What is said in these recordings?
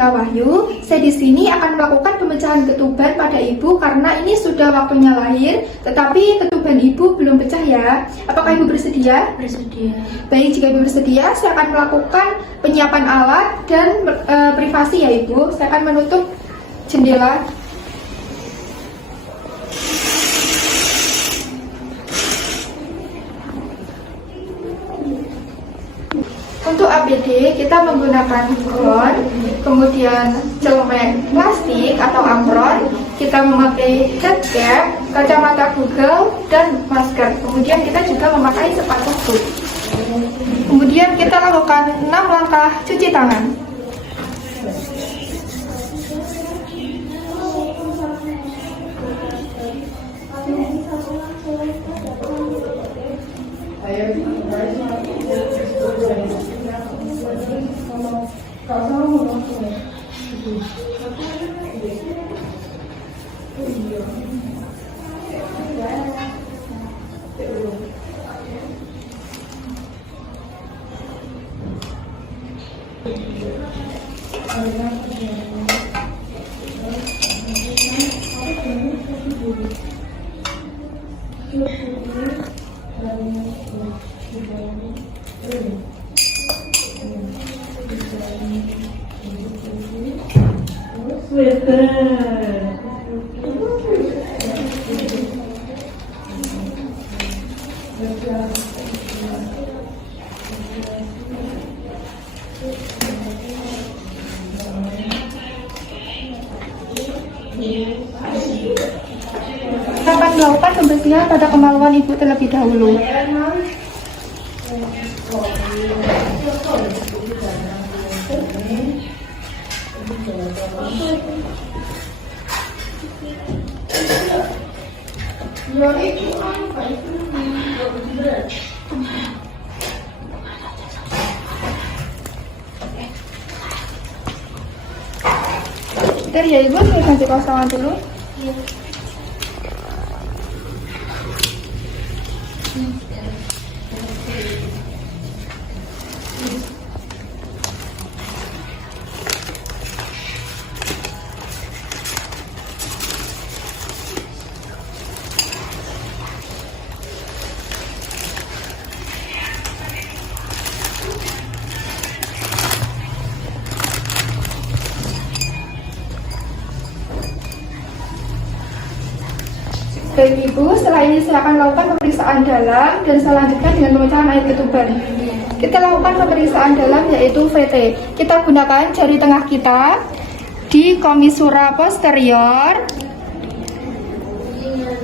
Monika Wahyu. Saya di sini akan melakukan pemecahan ketuban pada ibu karena ini sudah waktunya lahir, tetapi ketuban ibu belum pecah ya. Apakah ibu bersedia? Bersedia. Baik, jika ibu bersedia, saya akan melakukan penyiapan alat dan privasi ya ibu. Saya akan menutup jendela. Untuk APD kita menggunakan gown, kemudian celemek plastik atau apron, kita memakai head cap, kacamata Google, dan masker. Kemudian kita juga memakai sepatu boot. Kemudian kita lakukan 6 langkah cuci tangan. Kita akan melakukan pembersihan pada kemaluan ibu terlebih dahulu. Bentar ya ibu, saya ganti kaos tangan dulu. Baik ibu, setelah ini saya akan lakukan pemeriksaan dalam dan selanjutnya dengan pemecahan air ketuban. Kita lakukan pemeriksaan dalam yaitu VT. Kita gunakan jari tengah kita di komisura posterior.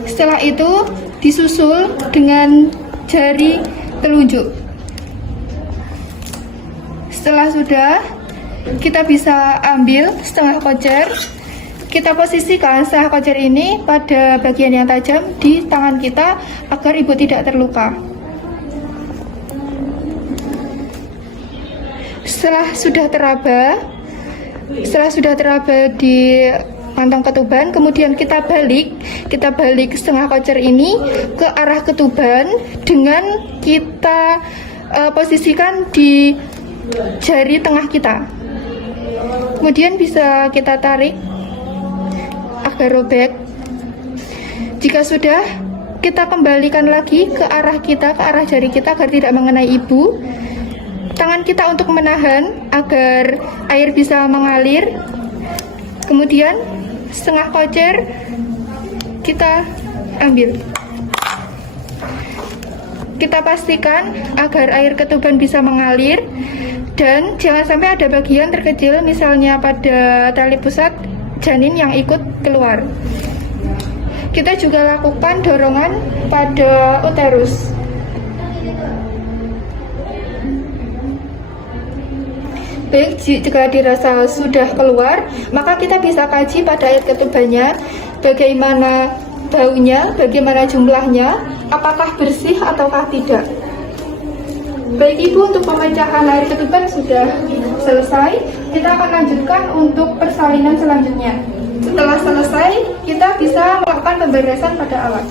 Setelah itu disusul dengan jari telunjuk. Setelah sudah, kita bisa ambil setengah kocer. Kita posisikan setengah kocer ini pada bagian yang tajam di tangan kita agar ibu tidak terluka. Setelah sudah teraba di kantong ketuban, kemudian kita balik setengah kocer ini ke arah ketuban dengan kita posisikan di jari tengah kita. Kemudian bisa kita tarik agar robek. Jika sudah, kita kembalikan lagi ke arah jari kita agar tidak mengenai ibu. Tangan kita untuk menahan agar air bisa mengalir. Kemudian setengah kocer kita ambil. Kita pastikan agar air ketuban bisa mengalir dan jangan sampai ada bagian terkecil, misalnya pada tali pusat janin yang ikut keluar. Kita juga lakukan dorongan pada uterus. Baik, jika dirasa sudah keluar, maka kita bisa kaji pada air ketubannya, bagaimana baunya, bagaimana jumlahnya, apakah bersih ataukah tidak. Baik ibu, untuk pemecahan air ketuban sudah selesai. Kita akan lanjutkan untuk persalinan selanjutnya. Setelah selesai, kita bisa melakukan pemberesan pada alat.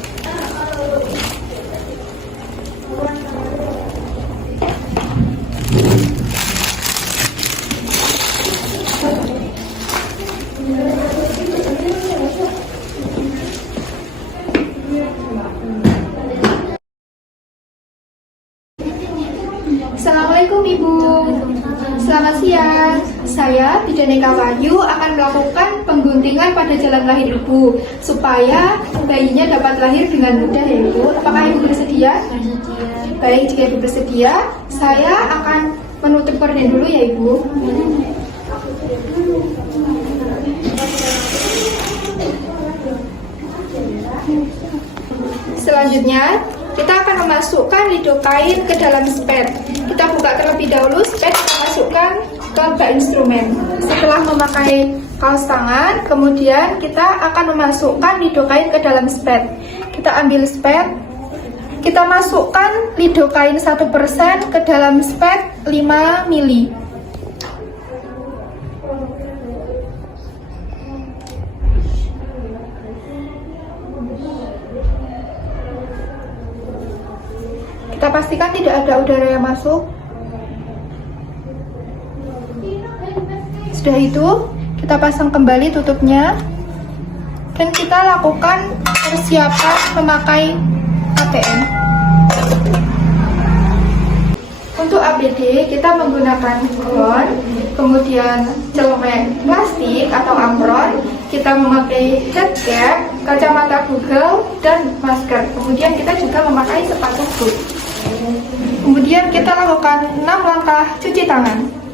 Bidaneka Wahyu akan melakukan pengguntingan pada jalan lahir ibu supaya bayinya dapat lahir dengan mudah ya ibu. Apakah ibu bersedia? Baik, jika ibu bersedia, saya akan menutup gorden dulu ya ibu. Selanjutnya, kita akan memasukkan lidokain ke dalam spet. Kita buka terlebih dahulu spet, kita masukkan ke bak instrumen. Setelah memakai kaos tangan, kemudian kita akan memasukkan lidokain ke dalam spet. Kita ambil spet, kita masukkan lidokain 1% ke dalam spet 5 mili. Kita pastikan tidak ada udara yang masuk. Sudah itu, kita pasang kembali tutupnya dan kita lakukan persiapan memakai APM. Untuk APD kita menggunakan gaun, kemudian celemek plastik atau apron, kita memakai headcap, kacamata Google, dan masker. Kemudian kita juga memakai sepatu boot. Kemudian kita lakukan 6 langkah cuci tangan.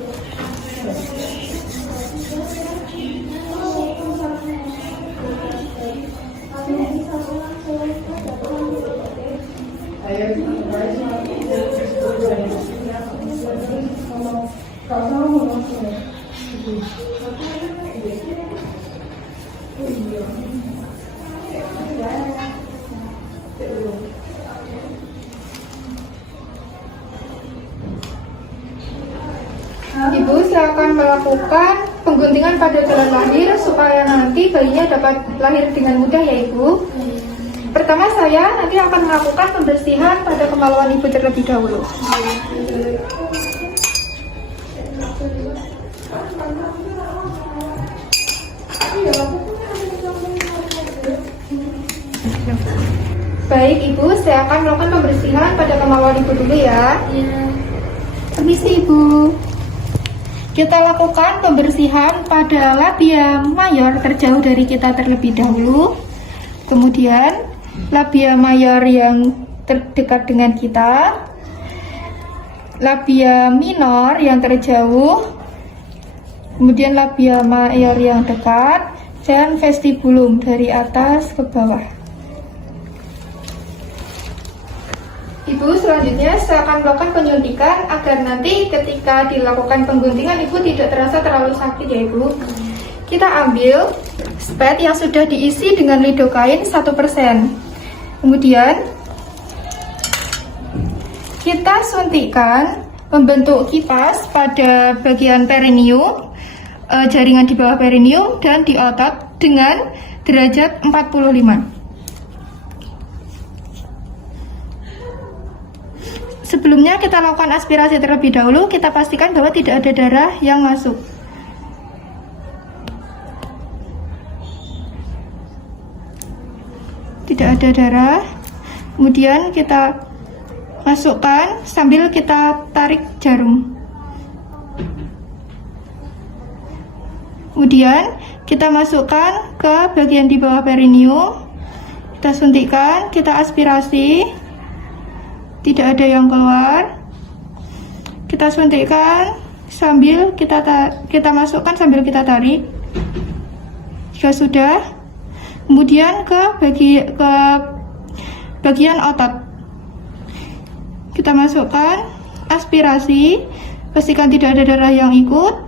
Ibu silakan melakukan pengguntingan pada jalan lahir supaya nanti bayinya dapat lahir dengan mudah ya ibu. Pertama saya nanti akan melakukan pembersihan pada kemaluan ibu terlebih dahulu. Baik ibu, saya akan melakukan pembersihan pada kemaluan ibu dulu ya. Permisi ibu. Kita lakukan pembersihan pada labia mayor terjauh dari kita terlebih dahulu. Kemudian labia mayor yang terdekat dengan kita, labia minor yang terjauh, kemudian labia mayor yang dekat, dan vestibulum dari atas ke bawah. Ibu, selanjutnya saya akan melakukan penyuntikan agar nanti ketika dilakukan pengguntingan ibu tidak terasa terlalu sakit ya ibu. Kita ambil spet yang sudah diisi dengan lidokain 1%. Kemudian kita suntikkan membentuk kipas pada bagian perineum, jaringan di bawah perineum dan di otot dengan derajat 45. Sebelumnya kita lakukan aspirasi terlebih dahulu, kita pastikan bahwa tidak ada darah yang masuk. Tidak ada darah. Kemudian kita masukkan sambil kita tarik jarum. Kemudian kita masukkan ke bagian di bawah perineum. Kita suntikkan, kita aspirasi. Tidak ada yang keluar. Kita suntikkan sambil kita masukkan sambil kita tarik. Jika sudah, kemudian ke bagian otot kita masukkan aspirasi, pastikan tidak ada darah yang ikut.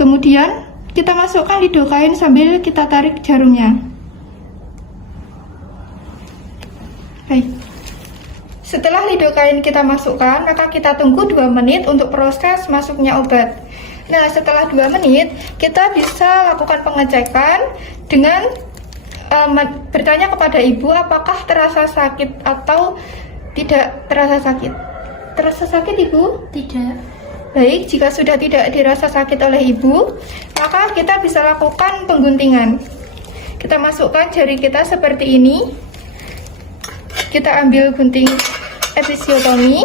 Kemudian kita masukkan lidokain sambil kita tarik jarumnya. Baik. Setelah lidokain kita masukkan, maka kita tunggu 2 menit untuk proses masuknya obat. Nah, setelah 2 menit, kita bisa lakukan pengecekan dengan bertanya kepada ibu apakah terasa sakit atau tidak terasa sakit. Terasa sakit ibu? Tidak. Baik, jika sudah tidak dirasa sakit oleh ibu, maka kita bisa lakukan pengguntingan. Kita masukkan jari kita seperti ini. Kita ambil gunting episiotomi.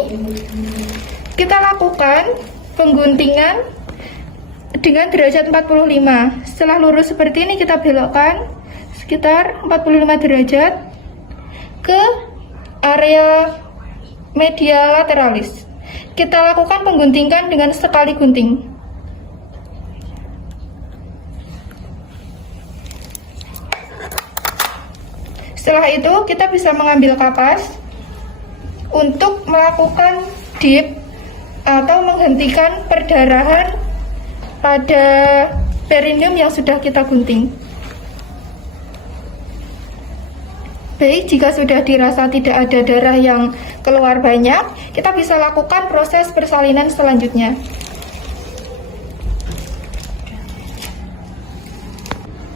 Kita lakukan pengguntingan dengan derajat 45. Setelah lurus seperti ini, kita belokkan sekitar 45 derajat ke area media lateralis. Kita lakukan pengguntingan dengan sekali gunting. Setelah itu, kita bisa mengambil kapas untuk melakukan dip atau menghentikan perdarahan pada perineum yang sudah kita gunting. Baik, jika sudah dirasa tidak ada darah yang keluar banyak, kita bisa lakukan proses persalinan selanjutnya.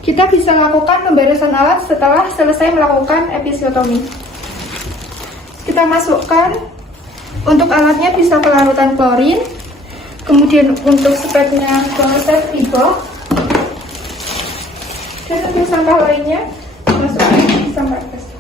Kita bisa lakukan pemberesan alat setelah selesai melakukan episiotomi. Kita masukkan, untuk alatnya bisa pelarutan klorin, kemudian untuk speknya kloset riboh, dan untuk sampah lainnya masukkan di sampah tes.